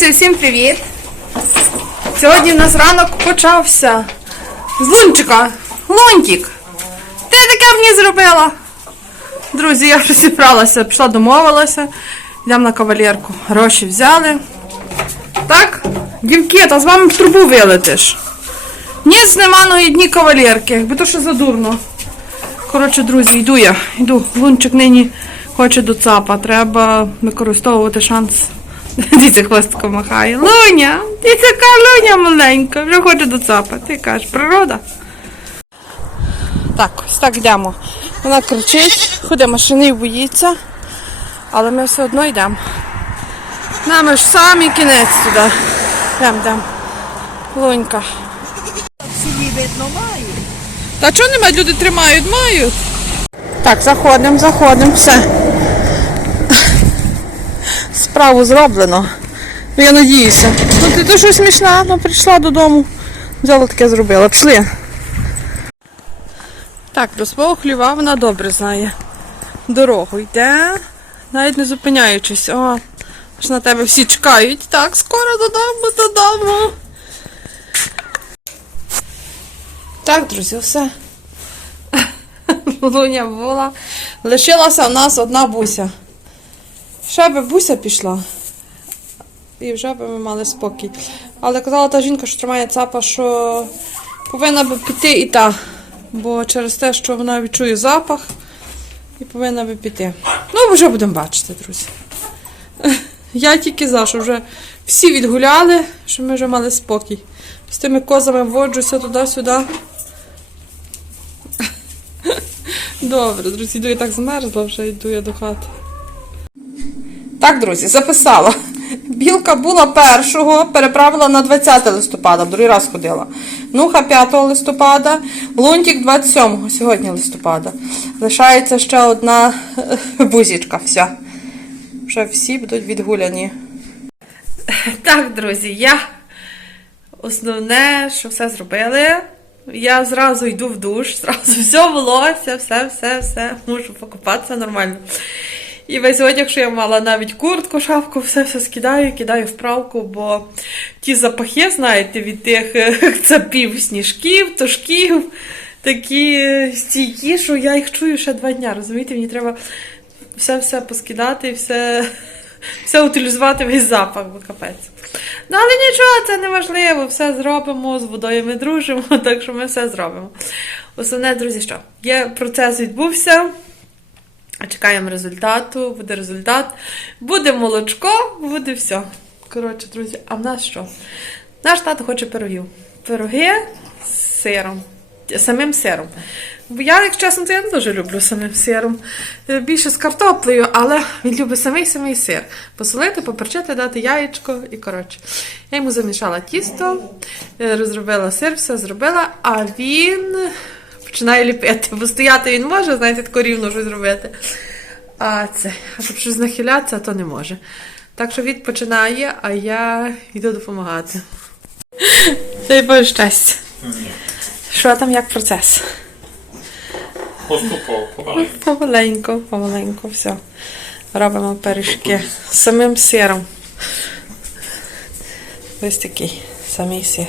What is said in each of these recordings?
Друзі, всім привіт! Сьогодні в нас ранок почався з лунчика. Лунтик! Ти таке мені зробила? Друзі, я вже зібралася, пішла домовилася. Йдемо на кавалерку. Гроші взяли. Так? Дівки, та з вами в трубу вилетиш. Ніц нема ну і дні кавалерки, якби то що задурно. Коротше, друзі, йду я. Йду. Лунчик нині хоче до цапа. Треба використовувати шанс. Дивіться, хвостко махає. Луня! Ти така луня маленька, вже хоче до цапа. Ти кажеш, природа. Так, ось так йдемо. Вона кричить, ходить машини і боїться, але ми все одно йдемо. Нам ж самий кінець туди. Йдемо, йдемо. Лунька. Собі видно маю. Та чого немає? Люди тримають, мають. Так, заходимо, заходимо, все. Справу зроблено. Ну, я надіюся. Ну ти то що смішна, ну прийшла додому. Взяла таке зробила. Пішли. Так, до свого хліва вона добре знає. Дорогу йде, навіть не зупиняючись. О, аж на тебе всі чекають. Так, скоро додому, додому. Так, друзі, все. Луня була. Лишилася в нас одна буся. Ще би буся пішла. І вже би ми мали спокій. Але казала та жінка, що тримає цапа, що повинна би піти і та. Бо через те, що вона відчує запах, і повинна би піти. Ну, вже будемо бачити, друзі. Я тільки за, що вже всі відгуляли, що ми вже мали спокій. З тими козами вводжуся туди-сюди. Добре, друзі, йду я так змерзла, вже йду я до хати. Так, друзі, записала. Білка була першого, переправила на 20 листопада, другий раз ходила. Нуха 5 листопада, Лунтик 27 сьогодні листопада. Лишається ще одна е, бузічка. Все. Вже всі будуть відгуляні. Так, друзі, я основне, що все зробили. Я зразу йду в душ, зразу все волосся, все, все, все. Можу покупатися нормально. І весь одяг, що я мала навіть куртку, шапку, все все скидаю, кидаю в правку, бо ті запахи, знаєте, від тих е, цапів, сніжків, тушків, такі стійкі, що я їх чую ще два дня. Розумієте, мені треба все-все поскидати, все, все утилізувати весь запах, бо капець. Ну, але нічого, це не важливо, все зробимо, з водою ми дружимо, так що ми все зробимо. Основне, друзі, що є процес відбувся. Чекаємо результату, буде результат, буде молочко, буде все. Коротше, друзі, а в нас що? Наш тато хоче пирогів. Пироги з сиром, самим сиром. Бо я, якщо чесно, то я не дуже люблю самим сиром. Е, Більше з картоплею, але він любить самий-самий сир. Посолити, поперчити, дати яєчко і коротше. Я йому замішала тісто, е, розробила сир, все зробила, а він починає ліпити. Бо стояти він може, знаєте, тако рівно щось робити. А це, а щоб щось нахилятися, то не може. Так що він починає, а я йду допомагати. Дай Боже щастя. Що там, як процес? Поступово, помаленьку. Помаленько, помаленько, все. Робимо пиріжки з самим сиром. Ось такий самий сир.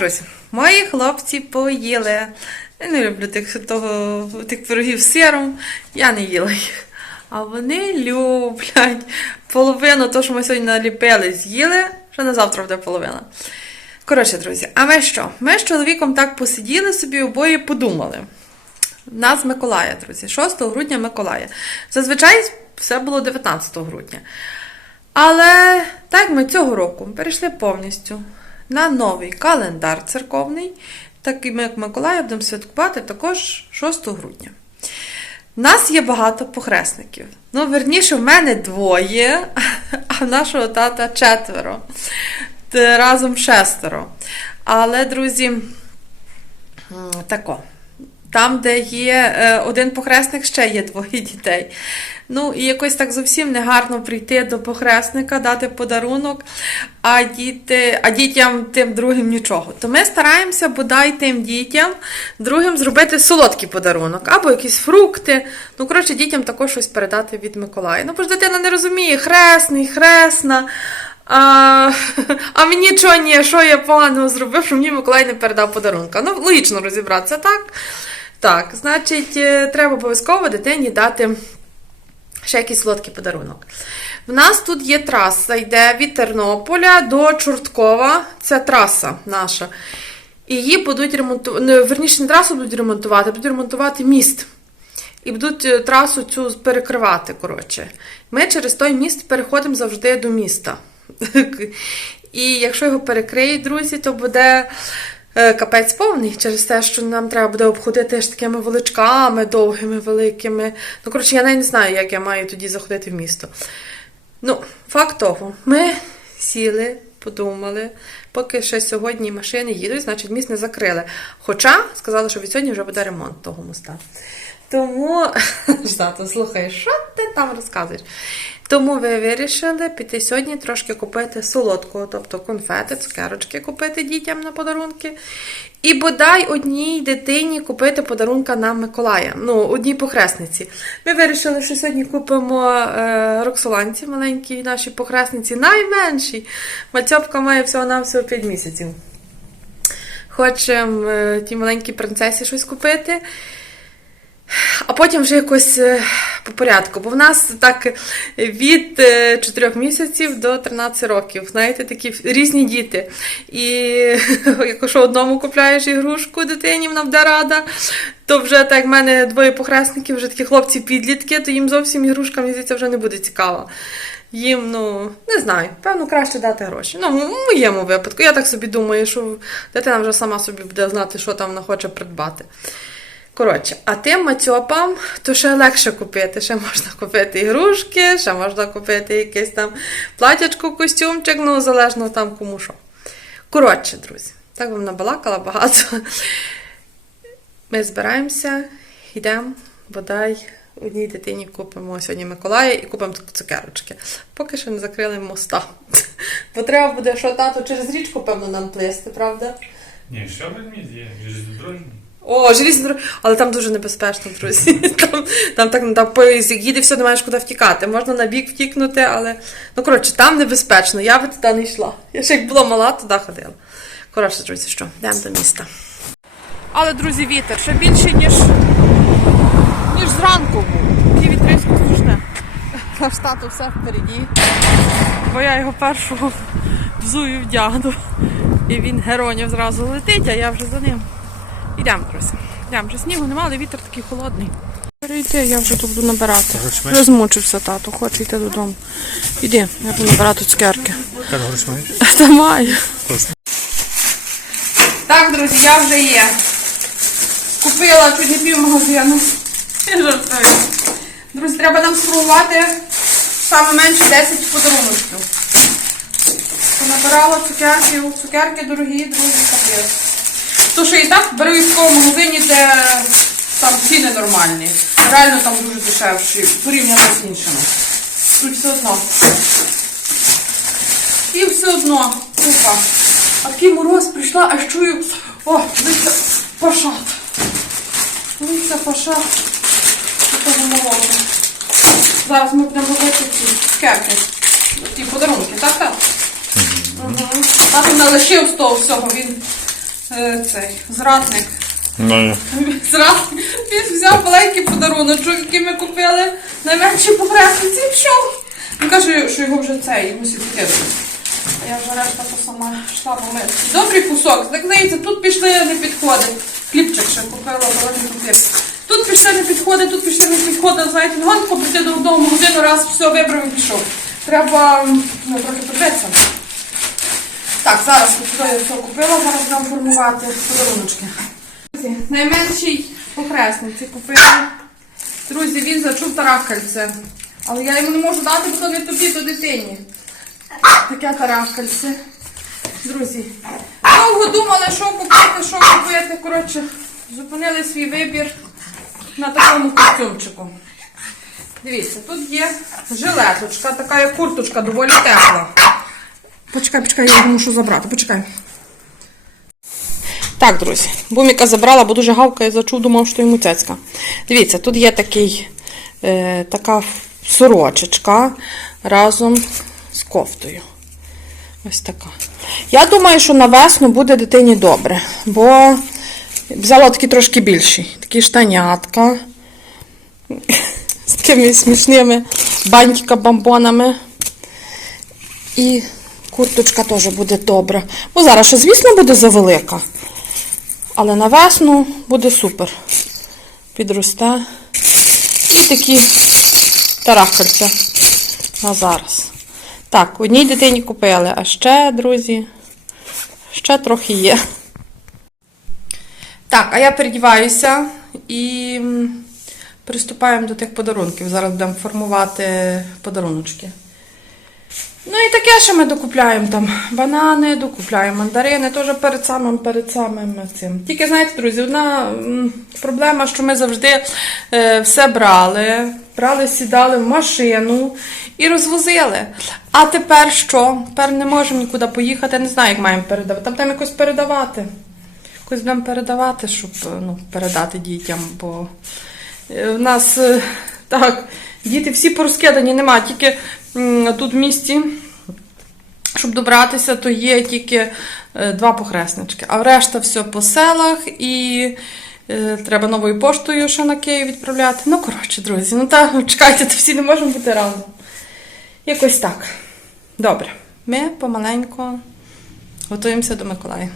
Друзі, мої хлопці поїли. Я не люблю тих, того, тих пирогів з сиром, я не їла їх. А вони люблять. Половину того, що ми сьогодні наліпили, з'їли, ще на завтра буде половина. Коротше, друзі, а ми що? Ми з чоловіком так посиділи собі, обоє подумали. Нас Миколая, друзі, 6 грудня Миколая. Зазвичай все було 19 грудня. Але так ми цього року перейшли повністю на новий календар церковний, так і ми, як Миколая, будемо святкувати також 6 грудня. У нас є багато похресників. Ну, верніше, в мене двоє, а в нашого тата четверо. Разом шестеро. Але, друзі, тако. Там, де є е, один похресник, ще є двоє дітей. Ну, і якось так зовсім негарно прийти до похресника, дати подарунок, а, діти, а дітям тим другим нічого. То ми стараємося бодай тим дітям другим зробити солодкий подарунок, або якісь фрукти. Ну, коротше, дітям також щось передати від Миколая. Ну, бо ж дитина не розуміє, хресний, хресна. А, а мені чого ні, що я поганого зробив, що мені Миколай не передав подарунка. Ну, логічно розібратися, так? Так, значить, е, треба обов'язково дитині дати ще якийсь солодкий подарунок. В нас тут є траса, йде від Тернополя до Чорткова. Це траса наша. І її будуть ремонтувати. Верніше, не трасу будуть ремонтувати, будуть ремонтувати міст. І будуть е, трасу цю перекривати. коротше. Ми через той міст переходимо завжди до міста. І якщо його перекриють, друзі, то буде капець повний через те, що нам треба буде обходити ж такими величками довгими, великими. Ну, коротше, я навіть не знаю, як я маю тоді заходити в місто. Ну, факт того, ми сіли, подумали, поки ще сьогодні машини їдуть, значить міст не закрили. Хоча сказали, що від сьогодні вже буде ремонт того моста. Тому, Ждато, слухай, що ти там розказуєш? Тому ви вирішили піти сьогодні трошки купити солодкого, тобто конфети, цукерочки купити дітям на подарунки. І бодай одній дитині купити подарунка на Миколая. Ну, одній похресниці. Ми вирішили, що сьогодні купимо е, роксоланці, маленькій нашій похресниці, найменшій. Мацьопка має всього-навсього 5 місяців. Хочемо е, тій маленькій принцесі щось купити. А потім вже якось е, по порядку. Бо в нас так від 4 місяців до 13 років. Знаєте, такі різні діти. І якщо одному купляєш ігрушку дитині, вона буде рада, то вже так в мене двоє похресників, вже такі хлопці-підлітки, то їм зовсім ігрушка, мені здається, вже не буде цікава. Їм, ну, не знаю, певно, краще дати гроші. Ну, в моєму випадку. Я так собі думаю, що дитина вже сама собі буде знати, що там вона хоче придбати. Коротше, а тим мацьопам то ще легше купити. Ще можна купити ігрушки, ще можна купити якесь там платячко, костюмчик, ну залежно там кому що. Коротше, друзі, так вам набалакала багато. Ми збираємося, йдемо, бодай одній дитині купимо сьогодні Миколая і купимо цукерочки. Поки що не закрили моста. Бо треба буде, що тато через річку, певно, нам плисти, правда? Ні, що ви мені є? Железнодорожний. О, желізна дорога. Але там дуже небезпечно, друзі. Там, там так там поїзд як їде, все, не маєш куди втікати. Можна на бік втікнути, але. Ну, коротше, там небезпечно. Я би туди не йшла. Я ще як була мала, туди ходила. Коротше, друзі, що, йдемо до міста. Але, друзі, вітер ще більший, ніж, ніж зранку був. Такі вітрисько страшне. Наш тато все впереді. Бо я його першого взую вдягну. І він геронів зразу летить, а я вже за ним. Ідемо, друзі. Йдемо, вже снігу немає, але вітер такий холодний. Перейти, я вже тут буду набирати. Вже змучився тато, хоче йти додому. Іди, я буду набирати цукерки. Та маю. Так, друзі, я вже є. Купила чуть не пів магазину. Жартую. Друзі, треба нам спробувати саме менше 10 подарунків. Понабирала цукерки, цукерки дорогі, друзі, капець. То що і так беру їх в такому магазині, де там ціни нормальні. Реально там дуже дешевші, порівняно з іншими. Тут все одно. І все одно, купа. А такий мороз прийшла, аж чую. О, дивіться, пашат. Дивіться, пашат. Такого морозу. Зараз ми будемо робити ці цукерки. Ті подарунки, так, так? Угу. Тато не лишив з того всього, він е, цей зрадник. Ну. Він взяв маленький подарунок, який ми купили найменші погресниці і пішов. Він каже, що його вже цей мусить кинути. А я вже решта то сама йшла помити. Добрий кусок. Так здається, тут пішли не підходить. Хлібчик ще купила, великий хліб. Тут пішли не підходить, тут пішли не підходить. Знаєте, не гонко прийти до одного магазину, раз все вибрав і пішов. Треба ну, трохи подивитися. Так, зараз я все купила, зараз будемо формувати подаруночки. Друзі, Найменший похресниці купила. Друзі, він зачув тарахкальце. Але я йому не можу дати, бо то не тобі, то дитині. Таке тарахкальце. Друзі, довго думали, що купити, що купити. Коротше, зупинили свій вибір на такому костюмчику. Дивіться, тут є жилеточка, така як курточка, доволі тепла. Почекай, почекай, я мушу забрати. Почекай. Так, друзі, буміка забрала, бо дуже гавкає, зачув, думав, що йому цяцька. Дивіться, тут є такий, е, така сорочечка разом з кофтою. Ось така. Я думаю, що на весну буде дитині добре, бо взяла такі трошки більші. Такі штанятка з такими смішними бантика-бомбонами. І курточка теж буде добра. Бо зараз ще, звісно, буде завелика. Але на весну буде супер. Підросте. І такі тарахкальця на зараз. Так, одній дитині купили, а ще, друзі, ще трохи є. Так, а я передіваюся і приступаємо до тих подарунків. Зараз будемо формувати подаруночки. Ну і таке, що ми докупляємо там банани, докупляємо мандарини, теж перед самим перед самим цим. Тільки знаєте, друзі, одна проблема, що ми завжди е, все брали, брали, сідали в машину і розвозили. А тепер що? Тепер не можемо нікуди поїхати, не знаю, як маємо передавати. Там там якось передавати. Якось будемо передавати, щоб е, ну, передати дітям, бо е, в нас е, так, діти всі порозкидані, нема, тільки тут в місті, щоб добратися, то є тільки е, два похреснички, а решта все по селах і е, треба новою поштою ще на Київ відправляти. Ну, коротше, друзі, ну та чекайте, то всі не можемо бути разом. Якось так. Добре, ми помаленько готуємося до Миколая.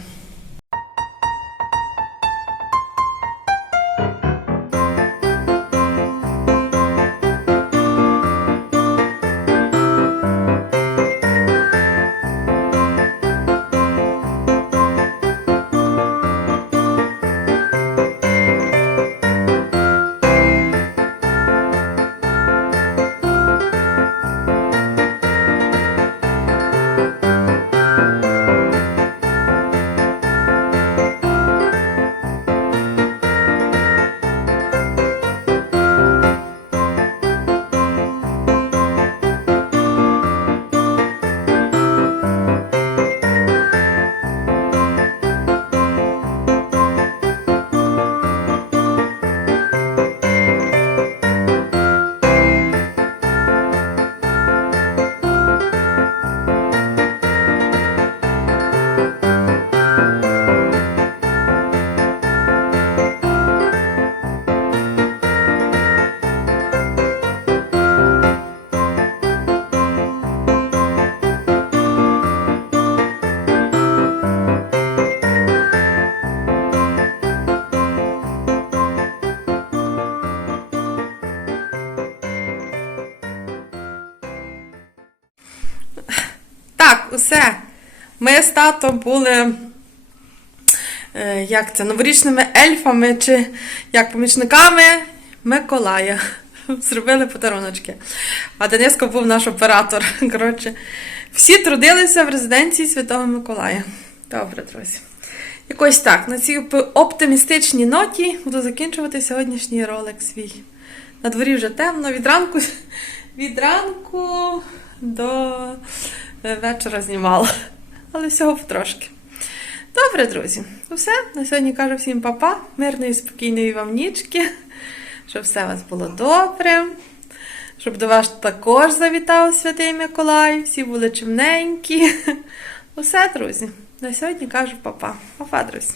Усе. Ми з татом були. е, Як це? Новорічними ельфами чи як помічниками Миколая. Зробили подаруночки. А Дениска був наш оператор. Коротше, всі трудилися в резиденції Святого Миколая. Добре, друзі. Якось так. На цій оптимістичній ноті буду закінчувати сьогоднішній ролик свій. На дворі вже темно, від ранку, від ранку до вечора знімала. Але всього потрошки. Добре, друзі. Ну все. На сьогодні кажу всім папа, мирної, спокійної вам нічки, щоб все у вас було добре. Щоб до вас також завітав Святий Миколай, всі були чимненькі. Усе, друзі. На сьогодні кажу папа. Папа, друзі.